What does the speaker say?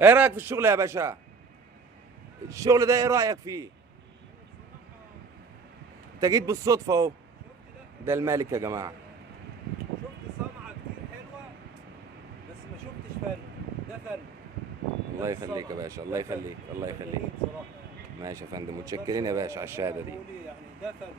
ايه رايك في الشغل يا باشا؟ الشغل ده ايه رايك فيه؟ انت جيت بالصدفه اهو. شفت ده؟ ده الملك يا جماعه. شفت صنعة كتير حلوة بس ما شفتش فرق. ده فرق. ده الله مش يخليك يا صنعة، باشا، الله ده فرق. يخليك الله يخليك. فنانين بصراحة يعني. ماشي يا فندم، ما اقدرش متشكرين يا باشا على الشهاده دي. اقول ايه يعني، ده فرق.